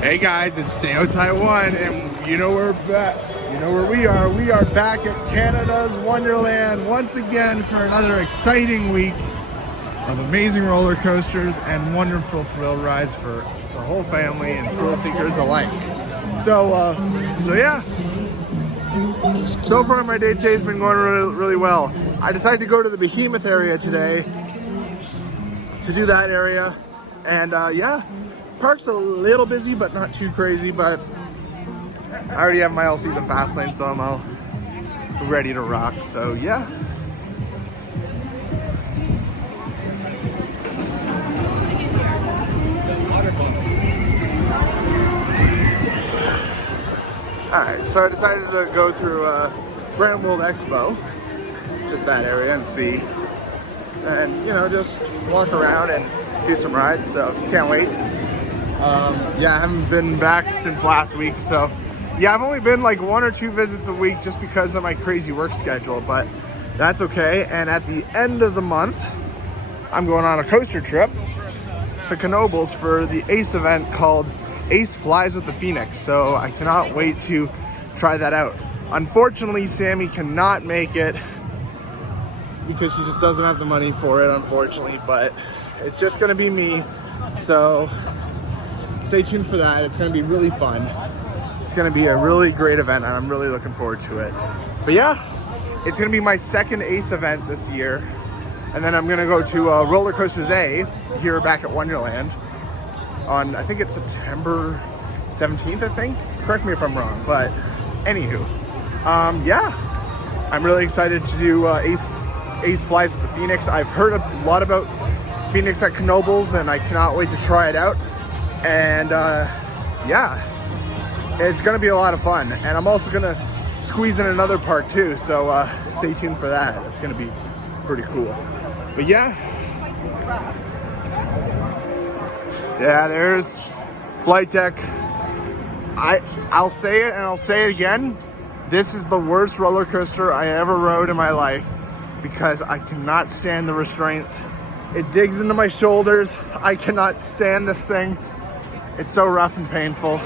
Hey guys, it's Deo Taiwan, and you know we're back. You know where we are. We are back at Canada's Wonderland once again for another exciting week of amazing roller coasters and wonderful thrill rides for the whole family and thrill seekers alike. So yeah. So far my day today has been going really well. I decided to go to the Behemoth area today to do that area, and yeah. Park's a little busy, but not too crazy, but I already have my all season fast lane, so I'm all ready to rock, so yeah. Alright, so I decided to go through Grand World Expo, just that area, and see, and you know, just walk around and do some rides, so can't wait. Yeah, I haven't been back since last week, so yeah, I've only been like 1 or 2 visits a week just because of my crazy work schedule, but that's okay. And at the end of the month, I'm going on a coaster trip to Knoebels for the ACE event called Ace Flies with the Phoenix, so I cannot wait to try that out. Unfortunately, Sammy cannot make it because she just doesn't have the money for it, unfortunately, but it's just gonna be me, so stay tuned for that. It's going to be really fun. It's going to be a really great event, and I'm really looking forward to it. But yeah, it's going to be my second ACE event this year. And then I'm going to go to Roller Coasters A here back at Wonderland on, I think it's September 17th, I think. Correct me if I'm wrong, but anywho. Yeah, I'm really excited to do Ace Flies with the Phoenix. I've heard a lot about Phoenix at Knoebels, and I cannot wait to try it out. And yeah, it's gonna be a lot of fun, and I'm also gonna squeeze in another park too, so stay tuned for that. It's gonna be pretty cool. But yeah, there's Flight Deck. I'll say it and I'll say it again, this is the worst roller coaster I ever rode in my life because I cannot stand the restraints. It digs into my shoulders. I cannot stand this thing. It's so rough and painful.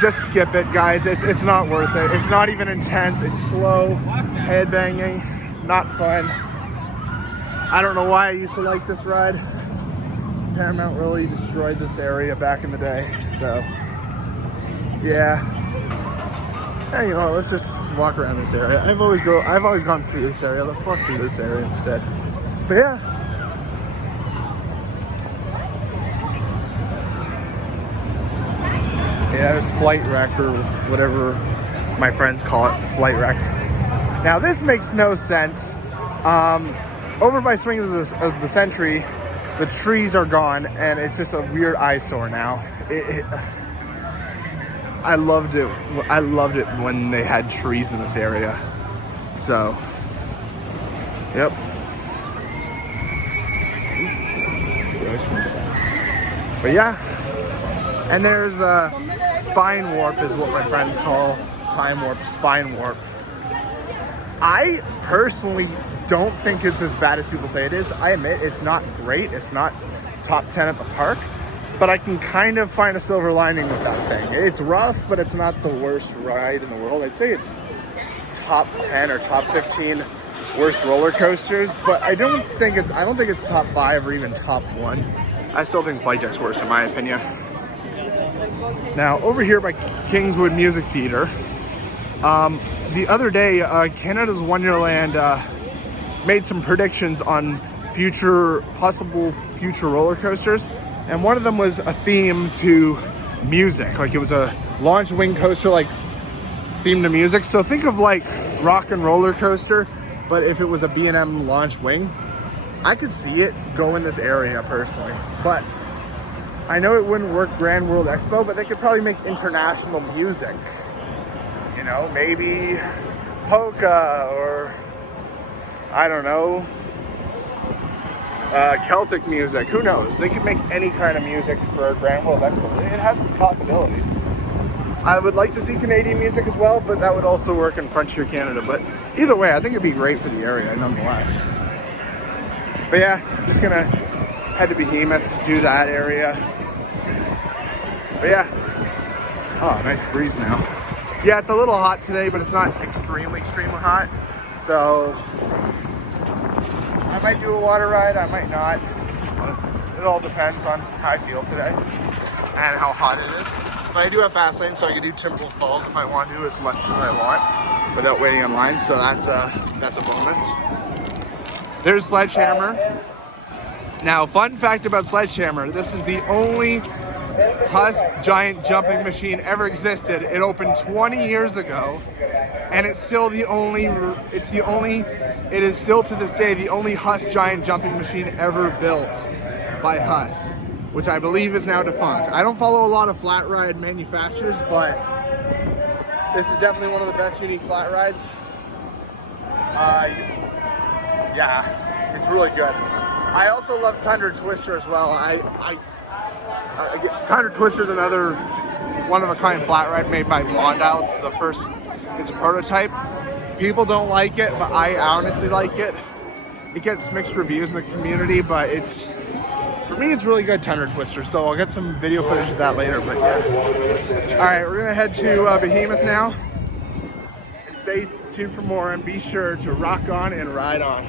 Just skip it, guys. It's not worth it. It's not even intense. It's slow, headbanging, not fun. I don't know why I used to like this ride. Paramount really destroyed this area back in the day. So, yeah. Hey, you know what? Let's just walk around this area. I've always gone through this area. Let's walk through this area instead. But yeah. Yeah, there's Flight Wreck, or whatever my friends call it, Flight Wreck. Now this makes no sense. Over by Swings of the Century, the trees are gone, and it's just a weird eyesore now. I loved it. I loved it when they had trees in this area. So, yep. But yeah. And there's Spine Warp is what my friends call Time Warp, Spine Warp. I personally don't think it's as bad as people say it is. I admit it's not great. It's not top 10 at the park, but I can kind of find a silver lining with that thing. It's rough, but it's not the worst ride in the world. I'd say it's top 10 or top 15 worst roller coasters, but I don't think it's top 5 or even top 1. I still think Flight Deck's worse in my opinion. Now, over here by Kingswood Music Theater, the other day, Canada's Wonderland made some predictions on possible future roller coasters, and one of them was a theme to music. Like, it was a launch wing coaster, like, themed to music. So think of, like, Rock and Roller Coaster, but if it was a B&M launch wing. I could see it go in this area, personally, but I know it wouldn't work Grand World Expo, but they could probably make international music. You know, maybe polka, or I don't know, Celtic music. Who knows? They could make any kind of music for Grand World Expo. It has possibilities. I would like to see Canadian music as well, but that would also work in Frontier Canada. But either way, I think it'd be great for the area nonetheless. But yeah, I'm just gonna head to Behemoth, do that area. But yeah, oh, nice breeze now. Yeah, it's a little hot today, but it's not extremely hot. So I might do a water ride, I might not. It all depends on how I feel today and how hot it is. But I do have fast lane, so I can do Timberwolf Falls if I want to, as much as I want without waiting in line. So that's a bonus. There's Sledgehammer. Now, fun fact about Sledgehammer: this is the only Huss giant jumping machine ever existed. It opened 20 years ago, and it's still the only. It is still to this day the only Huss giant jumping machine ever built by Huss, which I believe is now defunct. I don't follow a lot of flat ride manufacturers, but this is definitely one of the best unique flat rides. Yeah, it's really good. I also love Thunder Twister as well. Thunder Twister is another one-of-a-kind flat ride made by Mondale. It's a prototype. People don't like it, but I honestly like it. It gets mixed reviews in the community, but for me, it's really good, Thunder Twister. So I'll get some video footage of that later, but yeah. All right, we're gonna head to Behemoth now. And stay tuned for more, and be sure to rock on and ride on.